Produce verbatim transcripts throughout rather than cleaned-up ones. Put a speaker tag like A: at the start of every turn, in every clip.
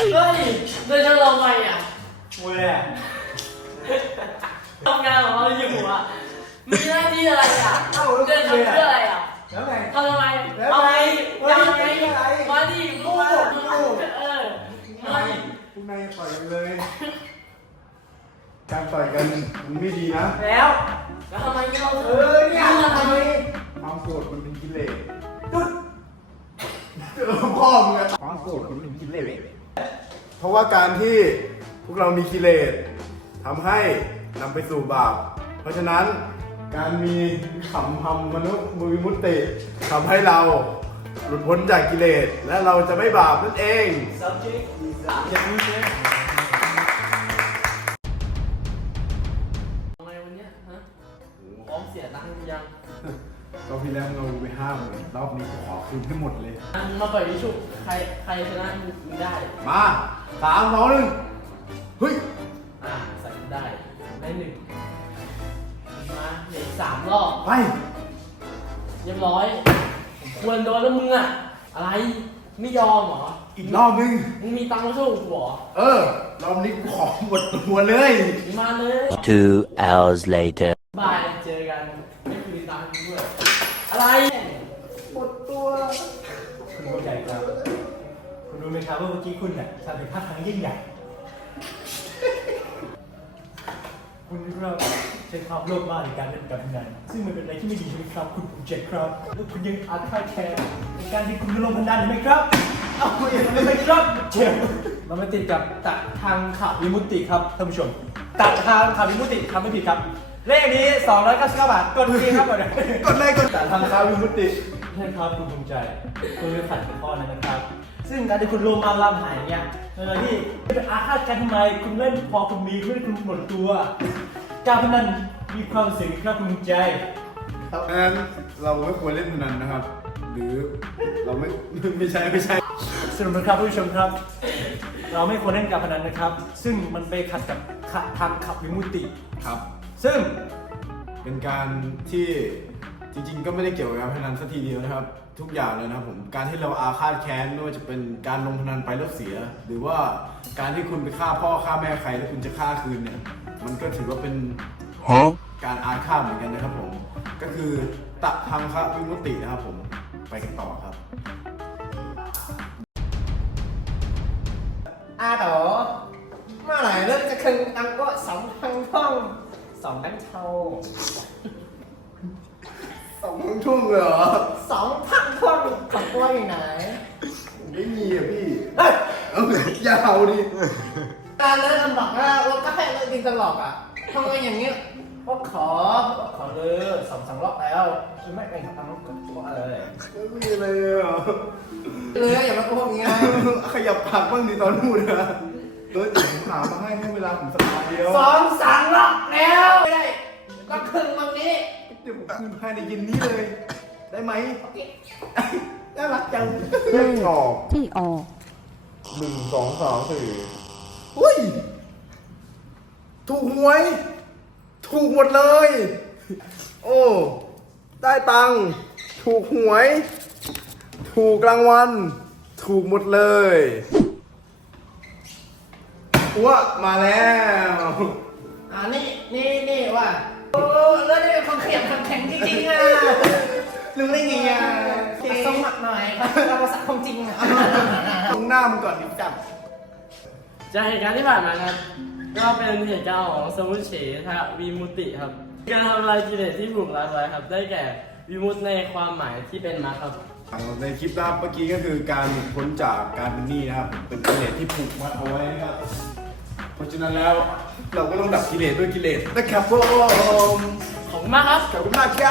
A: เฮ้ยโดยจะลงไปอ่ะ
B: มวยเลยอ่ะ
A: ทำงานของเราอยู่อ่ะมีหน้าที่อะไรอ่ะ
B: เอ้า
A: เดินทำเพื่ออะไรอ่ะ
B: แล้วไง
A: ทำทำไม
B: แล้ว
A: เอา
B: ไง
A: ไงยังไง
B: แล้วไง
A: มาดิกูเออ
B: ทำไมพวกนายต่อยกันเลย การต่อยกันมันไม่ดีนะ
A: แล้วแล้วทำไมเรา
B: เออเนี่ยทำไมความโกรธมันเป็นกิเลสจุดเออพ่อมึงอะความโกรธมันเป็นกิเลสเพราะว่าการที่พวกเรามีกิเลสทำให้นำไปสู่บาปเพราะฉะนั้นการมีขำทำมนุษย์มือมุติทำให้เราหลุดพ้นจากกิเลสและเราจะไม่บาปนั่นเอง
A: subject is ยังไม่เสร็จทำไมวันเนี้ยฮะพร้อมเสียตังค์ยัง
B: รอบที่แล้วเราไปห้ามเลยรอบนี้กูขอคืนให้หมดเลย
A: มาปล่อยวิชุใครใครชนะมึงได้
B: มาสามสองหนึ่งเฮ้ย
A: อ่าใส่ได้ได้หนึ่งมาเหลือสามรอบ
B: ไป
A: เรียบร้อยควรโดนแล้วมึงอะอะไรไม่ยอมเหรอ
B: อีกรอบนึง
A: มึงมีตังค์มาสู้กูเหรอ
B: เออรอบนี้กูขอหมดตัวเลย
A: มาเลย
C: Two hours later.
A: บายเจอกันไม่คืนตังค์กูด้วยอะไร
B: หมดตัว
D: คุณเข้าใจครับ คุณรู้ไหมครับว่าเมื่อกี้คุณเนี่ยทำเป็นท่าทางยิ่งใหญ่ คุณครับใช้ความโลภมากในการเล่นการพนันซึ่งมันเป็นอะไรที่ไม่ดีใช่ไหมครับคุณภูมิใจครับแล้วคุณยังอาฆาตแค้นในการที่คุณลงพนันเห็นไหมครับ เอาอย่างนั้นไหมครับเจ็บมันมาติดกับตัดทางขับวิมุตติครับท่านผู้ชมตัดทางขับวิมุตติทำไม่ผิดครับ เลขนี้สองร้อยเก้าสิบเก้าบาทกดจริงครับกดเลย
B: กดเลยกดแต่ทางค้าวิมุตติ
D: ใช่ครับคุณภูมิใจคุณไม่ขัดข้อนั้นนะครับ ซึ่งการที่คุณลงมาลำหายเนี่ยโดยที่เป็นอาฆาตกันทำไมคุณเล่นพอคุณมีคุณเล่นคุณหมดตัว การพนันมีความเสี่ยงครับคุณภูมิใจ
B: เพราะฉะนั้นเราไม่ควรเล่นพนันนะครับ หรือเราไม่ไม่ใช่ไม่ใช่
D: สรุปนะครับผู้ชมครับ เราไม่ควรเล่นการพนันนะครับ ซึ่งมันไปขัดกับขัดทางขับวิมุตติ
B: ครับ
D: ซึ่ง
B: เป็นการที่จริงๆก็ไม่ได้เกี่ยวกับการพนันสักทีเดียวนะครับ ทุกอย่างเลยนะครับผมการที่เราอาฆาตแค้นไม่ว่าจะเป็นการลงพนันไปแล้วเสีย หรือว่าการที่คุณไปฆ่าพ่อฆ่าแม่ใครแล้วคุณจะฆ่าคืนเนี่ยมันก็ถือว่าเป็นการอาฆาตเหมือนกันนะครับผมก็คือตัดทางครับวิมุตตินะครับผมไปกันต่อครับ
E: อาโตเมื่อไหร่เริ่มจะคึงตังก็สองทางท่องสองดังเช่า
B: สองทุ่มเลยเหรอ
E: สองทางท่องของตัวอยู่ไหน
B: ไม่มีอ่ะพี่เอาอย่าเอาดิ
E: การเลิกกันบอกว่าว่าก็ให้เลิกกินตลอดอ่ะทำไมอย่างเงี้ยก็ขอขอเลิกสองสามรอบแล้วไม่เป็นทางกับตัวอะไร
B: ไม่มีอะไรเลยเหรอ
E: เลยอย่ามาโกหกอย่างเงี้ย
B: ขยับปากบ้างดิตอนพูดนะเออเดี๋ยวผมหามาให้ให้เวลาผมสัปดาห์เดียว
E: สองสามรอบแล้วไม่ได้ก็ครึ่งวันนี้
B: เดี๋ยวผมคืนภายในเย็นนี้เลย ได้ไหมน่ารักจัง
F: เลข
B: ออก
F: ที่ออก
B: หนึ่งสองสามสี่อุ้ย ถูกหวย ถูกหมดเลย โอ้ ได้ตังค์ถูกหวย ถูกรางวัล ถูกหมดเลยอ้วมาแล้ว
E: อ่านี่นี่นี่ว่าโอ้เลิกได้ความเขียนความแข็งจริงๆอ่ะ
B: รู้ได้ไงอ่ะ
E: สมัครหน่อยเราภาษาความจริงอ่ะ
B: ตรงหน้ามึงก่อนดิจับ
A: จากเหตุการณ์ที่ผ่านมาครับก็เป็นเหตุการณ์ของสมุทเฉทะวิมุตติครับการทำลายกิเลสที่ผูกรัดไว้ครับ ได้แก่วิมุตติในความหมายที่เป็นมรรคครับ
B: ในคลิปนะครับเมื่อกี้ก็คือการหลุดพ้นจากการเป็นหนี้นะครับ เป็นกิเลสที่ผูกมัดเอาไว้นะครับ เพราะฉะนั้นแล้วเราก็ต้องดับกิเลสด้วยกิเลสนะครับผม
A: ขอบคุณมากครับ
B: ขอบคุณมากครับ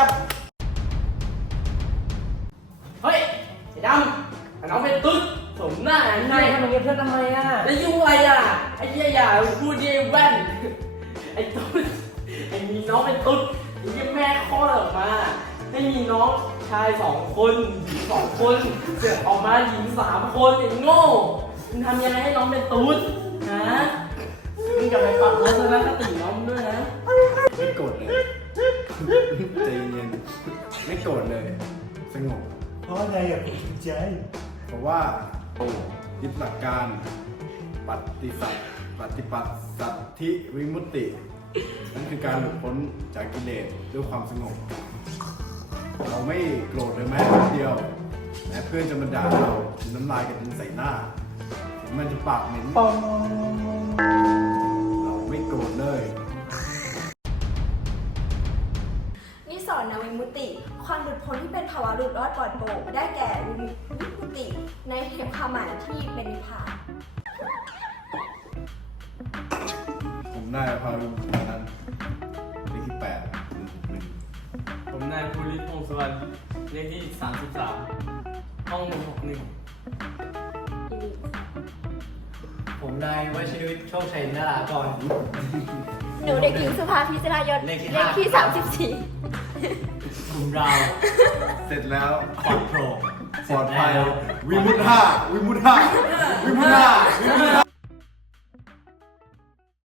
A: เฮ้ยไอ้ดำไอ้น้องเป็นตุ๊ดสมหน้าไอ้
E: นายทำอย่างนี้เพื่อนทำไมอ่ะ
A: แล้วยุ่งอะไรอ่ะไอ้เหี้ยอย่าพูดดิไอ้แว่นไอ้ตุ๊ดไอ้มีน้องเป็นตุ๊ดไอ้เหี้ยแม่คลอดออกมาให้มีน้องชายสองคนหญิงสองคนเกิดออกมาหญิงสามคนไอ้โง่มึงทำยังไงให้น้องเป็นตุ๊ดฮะมึงกลับไปปรับทัศนคติน้องด้วยนะ
B: ไม่โกรธเลยใจเย็นไม่โกรธเลย สงบ
D: เพราะอะไรอ่ะคุณภูมิใจ
B: เพราะว่าโอ้ยึดหลักการปฏิสัตปฏิปัติสัตธิวิมุตติ นั่นคือการหลุดพ้นจากกิเลสด้วยความสงบ เราไม่โกรธเลยแม้แต่เดียวแม้เพื่อนจะมาด่าเราถึงน้ำลายกันถึงใส่หน้า ถึงมันจะปากเหม็นเราไม่โกรธเลย
F: นิสรณวิมุตติ ความหลุดพ้นที่เป็นภาวะหลุดรอดปลอดโปร่งได้แก่วิมุตติในเหตุความหมายที่เป็นนิพพาน
B: ผมได้พาวิมุตตินั้นเลขที่แปดหนึ่งหนึ่ง
A: ผมนายภูริศพงศ์สวัสดิ์เลขที่สามสิบสามห้องหนึ่งหกหนึ่ง
D: ผมนายวชิรวิทย์โชคชัยนาลากร
F: หนูเด็กหญิงสุภาพิจารายศ
D: เลขที่
F: เลขที่สามสิบสี่
D: กลุ่มเรา
B: เสร็จแล้ว
D: ปลอดโปร่ง
B: ปลอดภัยวิมุตติห้าวิมุตติห้าวิมุตติห้าวิมุตติ